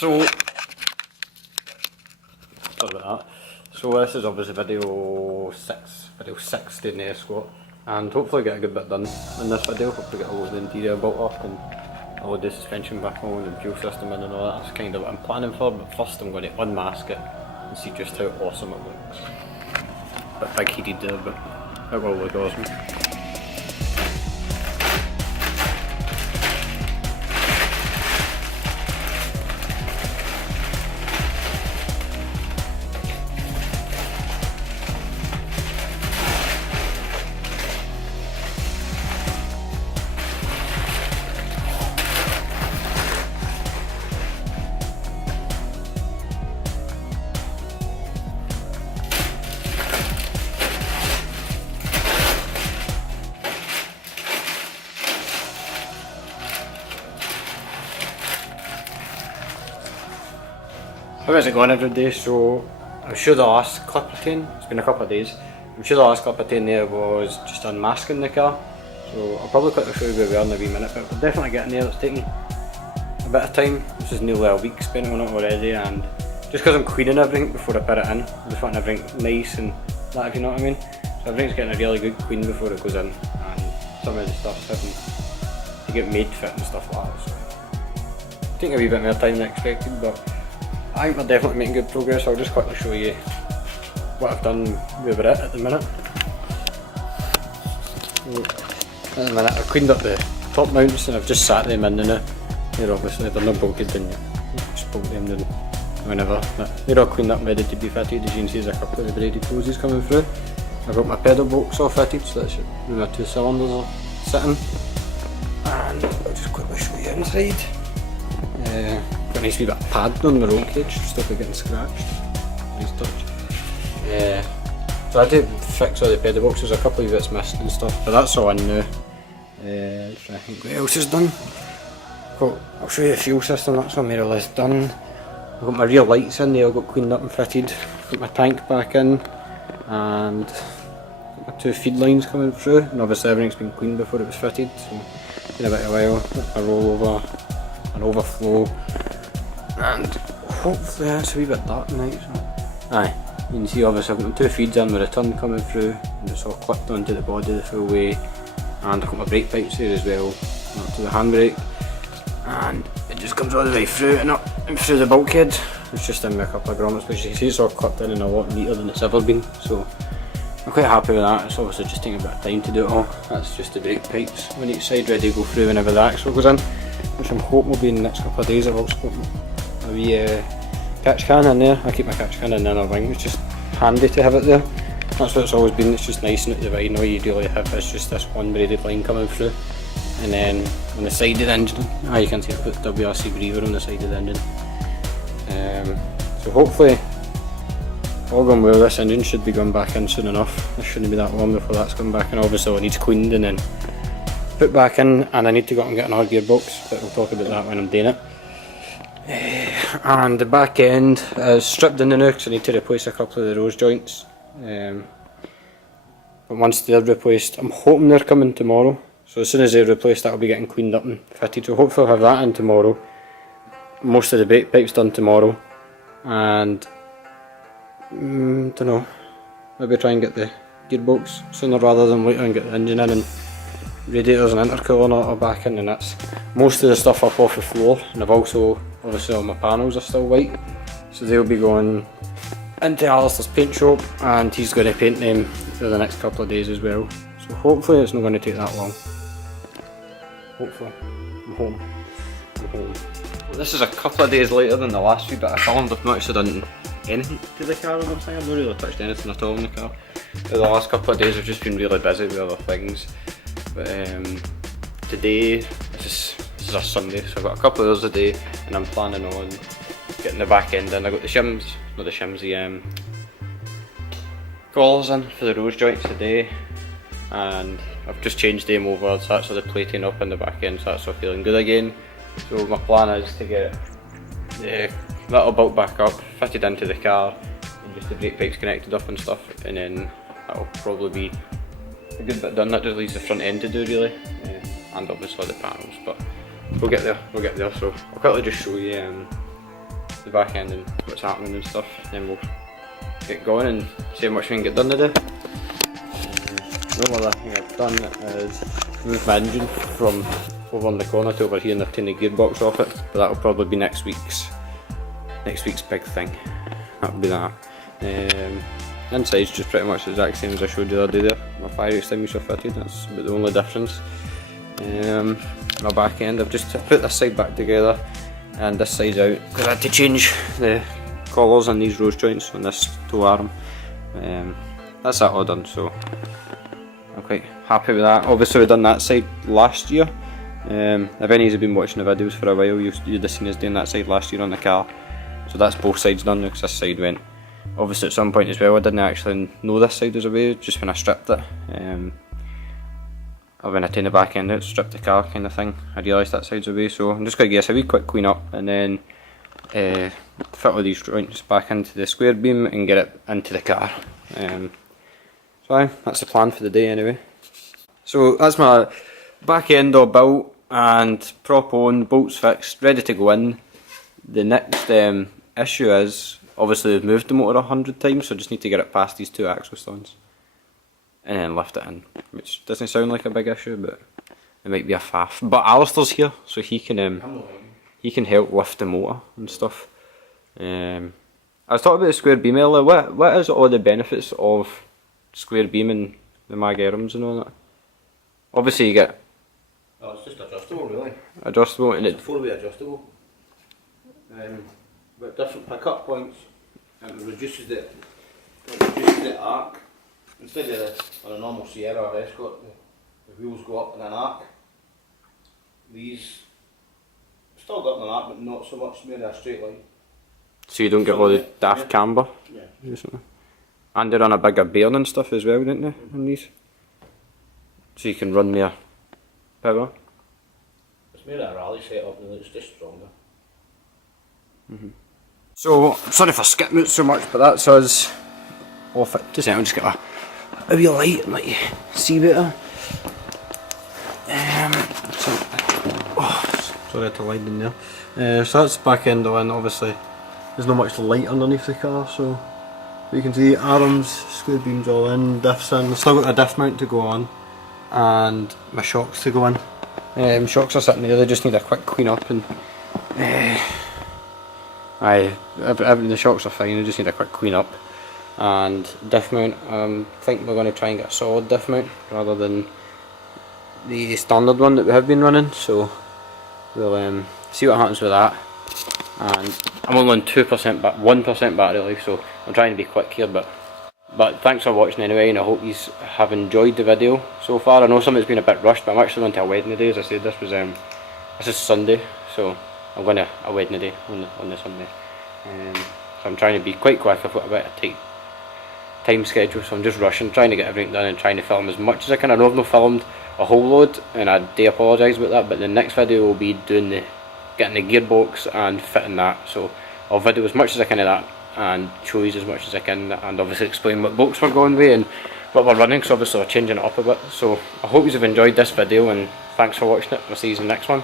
So, sorry about that. So this is obviously video 6 doing the escort, and hopefully get a good bit done in this video. Hopefully get all the interior built up and all the suspension back on and fuel system in and all that. That's kind of what I'm planning for, but first I'm going to unmask it and see just how awesome it looks. Bit big heated there, but it will look awesome. How is it going every day? So I'm sure the last clip I taken, it's been a couple of days, I'm sure the last clip I taken there was just unmasking the car. So I'll probably quickly show you where we are in a wee minute, but we're definitely getting there. It's taking a bit of time. This is nearly a week spent on it already, and just because I'm cleaning everything before I put it in, I just want everything nice and that, if you know what I mean. So everything's getting a really good clean before it goes in, and some of the stuff's having to get made fit and stuff like that. So it's taking a wee bit more time than expected, but I think we're definitely making good progress. I'll just quickly show you what I've done where we're at the minute. At the minute I've cleaned up the top mounts and I've just sat them in now. They're obviously, they're not bolted in yet. Just bolt them down whenever. But they're all cleaned up and ready to be fitted. As you can see, there's a couple of the braided hoses coming through. I've got my pedal bolts all fitted, so that's where my two cylinders are sitting. And I'll just quickly show you inside. Got a nice wee bit of pad on the roll cage, stop it getting scratched. Nice touch. So I had to fix all the pedal boxes, there's a couple of bits missed and stuff, but that's all in now. I think what else is done? I'll show you the fuel system, that's all more or less done. I've got my rear lights in, they all got cleaned up and fitted. Got my tank back in, and got my two feed lines coming through, and obviously everything's been cleaned before it was fitted, so it's been a bit of a while. Got my rollover, an overflow, and hopefully that's a wee bit dark tonight. So. Aye, you can see obviously I've got two feeds in with a ton coming through, and it's all clipped onto the body the full way, and I've got my brake pipes here as well, up to the handbrake, and it just comes all the way through and up and through the bulkhead. It's just in with a couple of grommets, but you can see it's all clipped in and a lot neater than it's ever been, so I'm quite happy with that. It's obviously just taking a bit of time to do it all. That's just the brake pipes on each side ready to go through whenever the axle goes in, which I'm hoping will be in the next couple of days. I've also got a wee catch can in there. I keep my catch can in a ring, it's just handy to have it there. That's what it's always been, it's just nice and at the vine. All you really have is just this one braided line coming through. And then on the side of the engine, you can see I put WRC breather on the side of the engine. So hopefully, all going well, this engine should be going back in soon enough. It shouldn't be that long before that's going back in. Obviously it needs cleaned and then put back in, and I need to go out and get an R gearbox, but we'll talk about that when I'm doing it. And the back end is stripped in the now because I need to replace a couple of the rose joints. But once they're replaced, I'm hoping they're coming tomorrow. So as soon as they're replaced, that'll be getting cleaned up and fitted. So hopefully I'll have that in tomorrow. Most of the brake pipes done tomorrow, and don't know, maybe try and get the gearbox sooner rather than later and get the engine in and radiators and intercooler all back in, and that's most of the stuff up off the floor. And I've also, obviously all my panels are still white, so they'll be going into Alistair's paint shop, and he's going to paint them for the next couple of days as well. So hopefully it's not going to take that long. Hopefully. I'm home. Well, this is a couple of days later than the last wee bit I filmed. I've not actually done anything to the car or something. I've not really touched anything at all in the car. The last couple of days I've just been really busy with other things. But today, this is a Sunday, so I've got a couple of hours a day, and I'm planning on getting the back end in. I got the shims, not the shims, the collars in for the rose joints today, and I've just changed them over, so that's the plating up in the back end, so that's all feeling good again. So my plan is to get the little bolt back up, fitted into the car, and just the brake pipes connected up and stuff, and then that'll probably be a good bit done. That just leaves the front end to do really, and obviously the panels, but we'll get there, so I'll quickly just show you the back end and what's happening and stuff. Then we'll get going and see how much we can get done today. The only other thing I've done is move my engine from over on the corner to over here and they're taking the gearbox off it, but that'll probably be next week's big thing. That'll be that. Inside's just pretty much the exact same as I showed you the other day there. My fire extinguisher fitted, that's about the only difference. My back end, I've just put this side back together and this side's out because I had to change the collars on these rose joints on this toe arm. That's that all done, so I'm quite happy with that. Obviously we done that side last year. If any of you have been watching the videos for a while, you'd have seen us doing that side last year on the car. So that's both sides done because this side went. Obviously at some point as well I didn't actually know this side was away, just when I stripped it. Or when I taken the back end out, stripped the car kind of thing, I realised that side's away, so I'm just going to give us a wee quick clean up and then fit all these joints back into the square beam and get it into the car. So that's the plan for the day anyway. So that's my back end all built and prop on, bolts fixed, ready to go in. The next issue is, obviously they've moved the motor 100 times, so I just need to get it past these 2 axle stones and then lift it in, which doesn't sound like a big issue, but it might be a faff. But Alistair's here, so he can help lift the motor and stuff. I was talking about the square beam earlier. What is all the benefits of square beaming the mag arms and all that? Obviously you get... Oh, it's just adjustable really. Adjustable and it's 4-way adjustable. With different pickup points, and it reduces the arc. Instead of on a normal Sierra or Escort, the wheels go up in an arc. These still go up in an arc, but not so much, maybe a straight line. So you don't get all the daft camber? Yeah. And they're on a bigger bearing and stuff as well, didn't they, on these? So you can run more power? It's made a rally setup and it's just stronger. So, sorry for skipping it so much, but that's us off it. Just I'll just get a wee light and let you see better. Sorry I had to lie in there. So that's back end all in, obviously. There's not much light underneath the car, so you can see arms, square beams all in, diffs in. I've still got a diff mount to go on, and my shocks to go in. Shocks are sitting there, they just need a quick clean up and the shocks are fine, they just need a quick clean up. And diff mount, I think we're going to try and get a solid diff mount rather than the standard one that we have been running, so we'll see what happens with that. And I'm only on 1% battery life, so I'm trying to be quick here, but thanks for watching anyway, and I hope you have enjoyed the video so far. I know some of it's been a bit rushed, but I'm actually going to a wedding today. As I said, this is Sunday, so I'm going to a wedding today on the Sunday. So I'm trying to be quite quick. I've got a bit of tight time schedule, so I'm just rushing, trying to get everything done and trying to film as much as I can. I know I've not filmed a whole load, and I do apologise about that, but the next video will be getting the gearbox and fitting that. So I'll video as much as I can of that and show you as much as I can, and obviously explain what bolts we're going with and what we're running, because obviously we're changing it up a bit. So I hope you have enjoyed this video, and thanks for watching it. We'll see you in the next one.